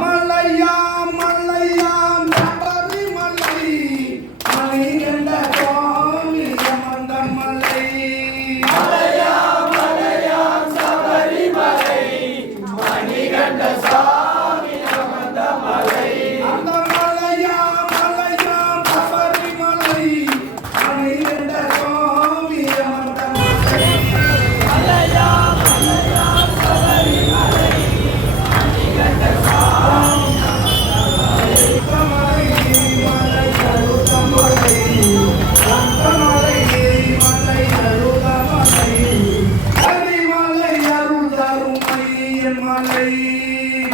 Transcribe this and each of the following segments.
மலையா மலையாம் சபரி மலை மணிகண்ட சுவாமி அமர்ந்த மலை. மலையா மலையாம் சபரி மலை மணிகண்ட சாமி அமர்ந்த மலை. அந்த மலையா மலையாம் சபரி மலை மணிகண்ட சுவாமி அமர்ந்த மலை. மலையா மலையாம் சபரி மலை மணிகண்ட சாமி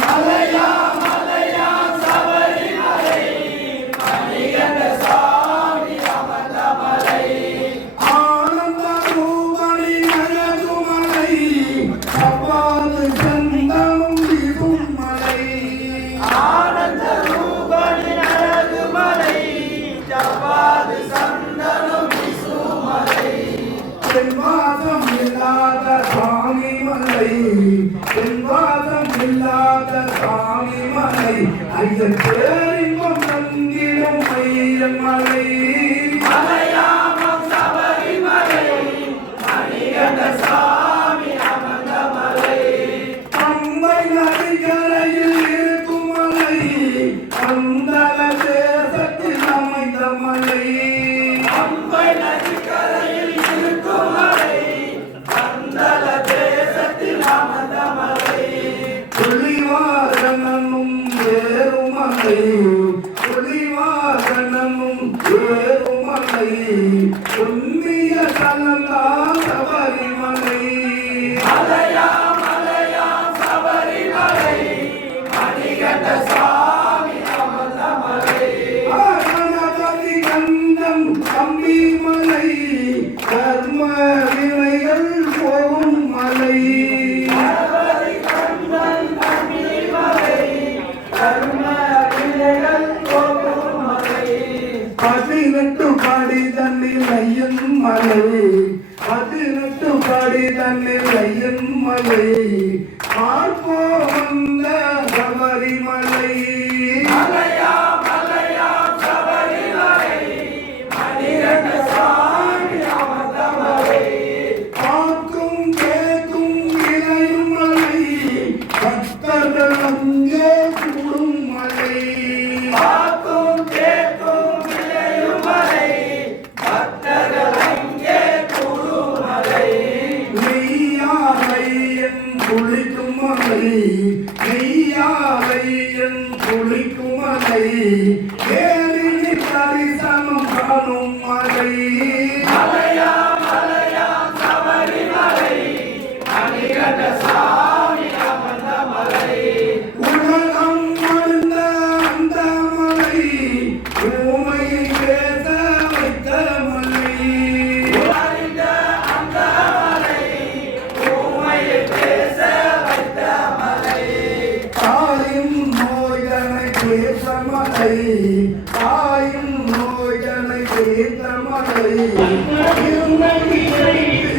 மலையா மலையாம் சபரி மலை மணிகண்ட சாமி அமர்ந்த மலை. ஆனந்த ரூபணி நயகுமலை அவ்வாறு சந்தனம் வீசும் மலை. ஆனந்த ரூபணி அழகு மலை ஜவ்வாது சந்தனம் வீசும் மலை. பெண்வாசம் இல்லாத சாமி மலை, பெண்வாசம் இல்லாத சாமி மலை, ஐயன் பேரின்பம் தந்திடும் ஐயன் மலை. மலையாமம் சபரி மலை மணிகண்ட சாமி அமர்ந்த மலை. பம்பை நதிக்கரையில் இருக்கும் மலை, அந்தல தேசத்தில் அமைந்த மலை. பம்பை நதிக்கரையில் இருக்கும் மலை பந்தல தேசத்தில் அமர்ந்த மலை. புலிவாகனமும் ஏறுமலை, புலிவாகனமும் ஏறுமலை, புண்ணிய தலந்தான் சபரிமலை. மலையா மலையாம் சபரி மலை மணிகண்ட சாமி அமர்ந்த மலை. கணபதி கந்தம் கம்பி மலை, கர்ம வினைகள் போகும் மலை. கணபதி கந்தன் கம்பி மலை கர்ம வினைகள் போகும் மலை. 18 படி தன்னில் ஐயன் மலை, 18 படி தன்னில் ஐயன் மலை, பார்ப்போ வந்த சபரிமலை. மலையா மலையாம் சபரி மலை மணிகண்ட சாமி அமர்ந்த மலை. பார்க்கும் கேட்கும் இளையும் மலை, பக்தர்கள் அங்கே கூடும் மலை. பார்க்கும் கேட்கும் விளையும் மலை பக்தர்கள் அங்கே கூடும் மலை. நெய்யாலையன் குளிக்கும் மலை, நெய்யாலையன் குளிக்கும் மலை, ஏறினி தரிசனம் காணும் மலை. மலையா மலையாம் சபரி மலை மணிகண்ட சாமி அமர்ந்த மலை. உலகம் மறந்த அந்த மலை, ஊமையை பேச வைத்த மலை. அறிந்த அந்த மலை ஊமையை பேச வைத்த மலை. தாயும் நோய்தனை தீர்த்த மலை, தாயும் நோய்தனை தீர்த்த மலை, இருமடி வைத்து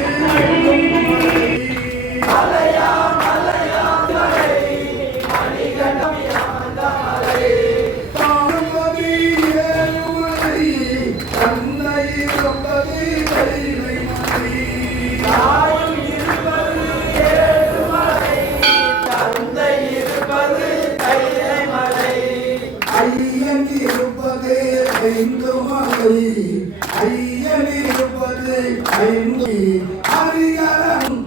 மலை. மலையா மலையாம் மலை மணிகண்ட அமர்ந்த மலை. தாமதி ஏழுமலை, தந்தை சொப்பதி கைலை மலை. தாயும் இருப்பது ஏழு மலை தந்தை இருப்பது கைலை மலை. ஐயன் இருப்பது 5 மலை, ஐயன் இருப்பது 5 ஹரிகரம்